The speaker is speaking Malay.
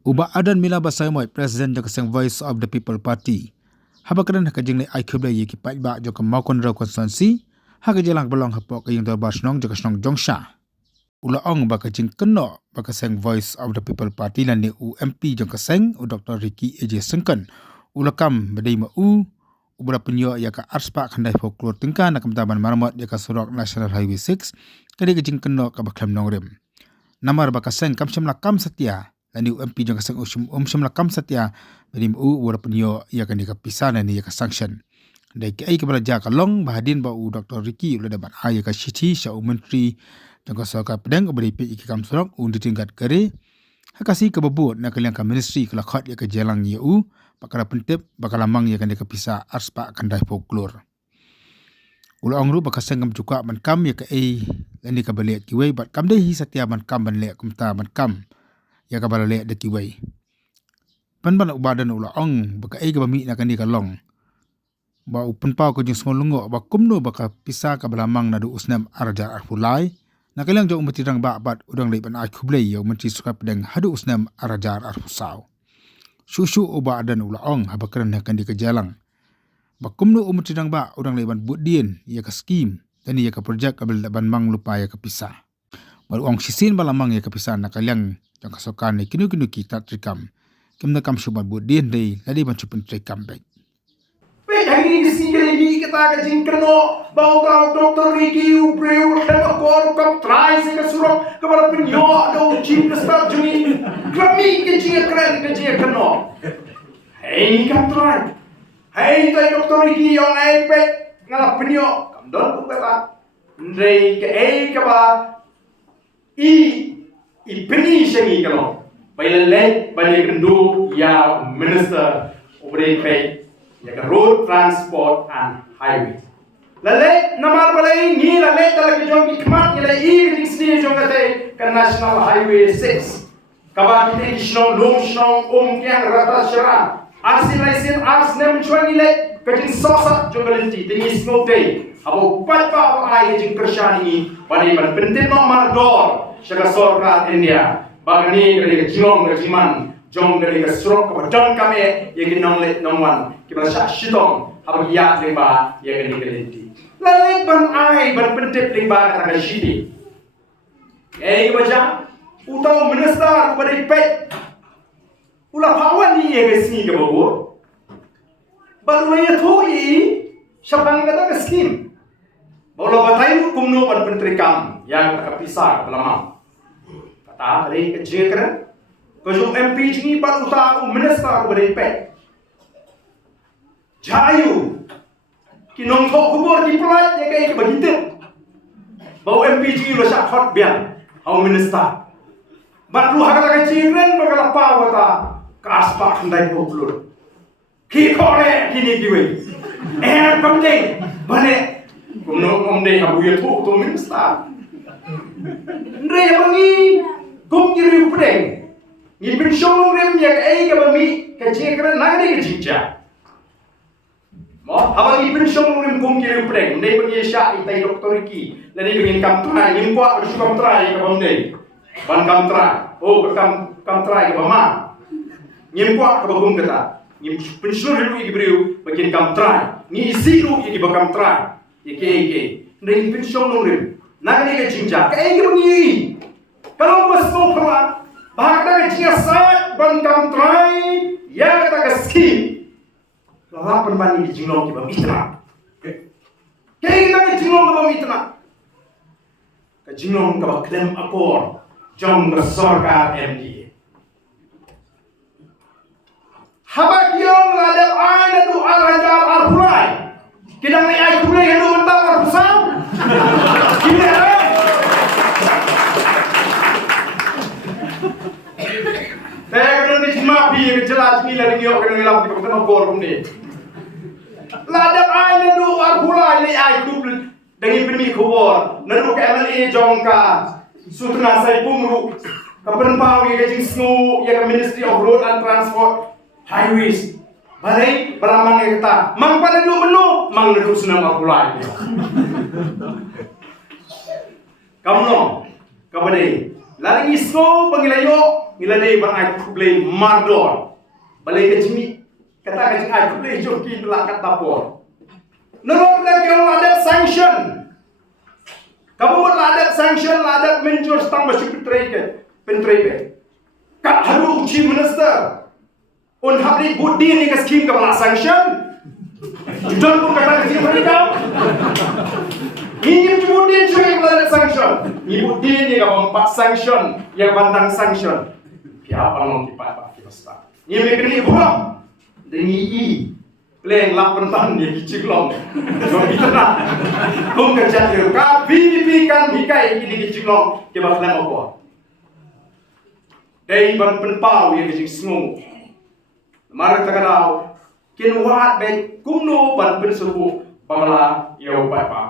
Uba adan mila basay mo President jo kasang Voice of the People Party. Habakaran hakajing ni IQB yiki pa jo ka Makon Raw Constituency, hakajalang balong hapok kayong darbas nong jo kasnong Jongsha. Ulaong bakajing keno bakasang Voice of the People Party lan ni UMP jo kasang u Dr. Ricky AJ Sengkan. Ulakam badai ma ubra penyo ya ka arspa khandai folklore tingka na kamtaban marmot ya ka Surok National Highway 6 kadi kajing keno ka baklam nongrim. Namar bakasang kamsyam lakam setia lani UMP jang kasang umsyam lakam setia bedim ubra penyo ya kan dikapisa na ni ya ka sanction. Dai ke ai ka balaja ka long bahadin ba Dr. Ricky ulah dapat ya ka shiti sya menteri jang ka soka pedang ubri pe ikam Surok un ditingkat kare hakasi ka babut na kaliang ka ministry kala khat ya ka jalang ya bakala pentip bakala mang ya kan dikapisa arspa kandai folklore. Ulang ru bakasang kam juga man kam ya ka ai lani ka balik kiwai bat kam dai hi setia man kam ban lek kumta man kam ya ka balale de kiwai. Pan ban ubadan ulang baka ai ka bami na kan di kalong. Ba upen pau ko jing ngolungo ba kumno baka pisa ka balamang na du usnam arja arfulai. Na kailang jo umati rang ba bat udang lei ban IQB ya umati suka pedang hadu usnam arja arfusau. Susu ubadan ulang habakran na kan di kejalang. Ba kumno umati rang ba udang lei ban budien ya ka scheme dan ya ka projek kabel ban mang lupa ya ka pisa. Baru ong sisin balamang ya ka pisa na kailang jang kasokan ni kinu-kinu kita trikam. Kim na kam syuban budien dei ladi ban chupen trikam baik. Baik hari ini singgah ini kita kajing keno bau kau Dr. Ricky Ubreu dan akor kam try se ka Surok kepada penyo do jin start juni kami kajing keno. Hey kam try. Hey tay Dr. Ricky yang ipek ngalap penyo kam don ku kata. Ndrei ke ai ka ba i peni shengi kano bailale bani kendu ya minister obrei pe ya road transport and highway lale namar balai ni lale dalak jong ki khmat ni lai i sini jong kate ka national highway 6 kaba kite kishnong long shnong kyang rata shara arsin laisin ars nem chwani lai kajin sosa jong galanti tingi snow day abo pat pa ai jing kershani bani ban pentin no mardor Syaka Sorkat India bagani dari jilong dari jiman jong dari Surok kepadon kami yang ginong let nongwan kita syak shitong apa giat limba yang gini kelenti lalit ban ai ban pentip limba kata shiti baca utau minister kepada ipet ulah pawan ni yang sini ke bawa baru ya thui syabang kata ke skim bawa batai kumno ban pentrikam yang tak pisah kelamam kata dari kejekran Kau MP ini pak utah minister beripet. Jayu, kinong kau kubur di pelat dia kayak begitu. Bau MP ini lo syak hot biang, au minister. Bat lu hakata kecilan bakal apa kata kaspak hendai poklur. Ki kore kini kiwe. Penting balik. Kumno deh abu ya tu minister. Ndre bangi kum kiri pedeng. Ni pensyong rem ya ai ka bami ka jekran nagri ka jinja mo abang ni pensyong rem kum kiri preng nei bagi sya itai Dr. Ricky lani bengin kam try nim kwa kam try ka bam nei ban kam try kam try ka bama nim kwa ka bagum kata nim pensyong rem iki briu bengin kam try ni isi ru iki bakam try iki nei pensyong rem nagri ka jinja ka ai ka bangi kalau mas mo pala Bahkan jika saat bangkam try ya kata keskin, lapan bani di jinglong di bawah itna. Kayak kita di jinglong di bawah itna, ke jinglong ke bawah klaim akor, jom bersorga MD. Habak yang ada aina tu arajar arhulai, kita ni arhulai yang tu mentang arhusam, kita. Mapi jelas ni lagi yo kena ngelap kita kena gor kumni. Ladap ai nandu arhulai ni ai kup dengan pemi khobor nandu ke MLA jongka sutna sai pumru kapan pau ye jing snu ye Ministry of Road and Transport Highways balai balamang ye kata mang panadu menu mang nandu senam arhulai. Kamu no kabade lagi snu pangilayo ilane bang ai kublei mardor balai ke jimi kata ke jimi ai kublei joki lakat tapor norok lagi ada sanction kamu buat ada sanction ada mencur stang masih pentreke kat haru chief minister on habri budi ni ke scheme ka sanction John pun kata ke sini mereka ini kemudian juga yang ada sanction ibu dia ni kalau empat sanction yang bantang sanction siapa yang kita start ini mereka ni buram dengan i pleng 8 tahun dia kiciklong so kita nak kung kerja dia ka BBP kan mikai ini kiciklong dia bakal apa dai ban penpau yang kicik sengung mara takadau kin wat be kumno ban pensubu pamala yo pai pa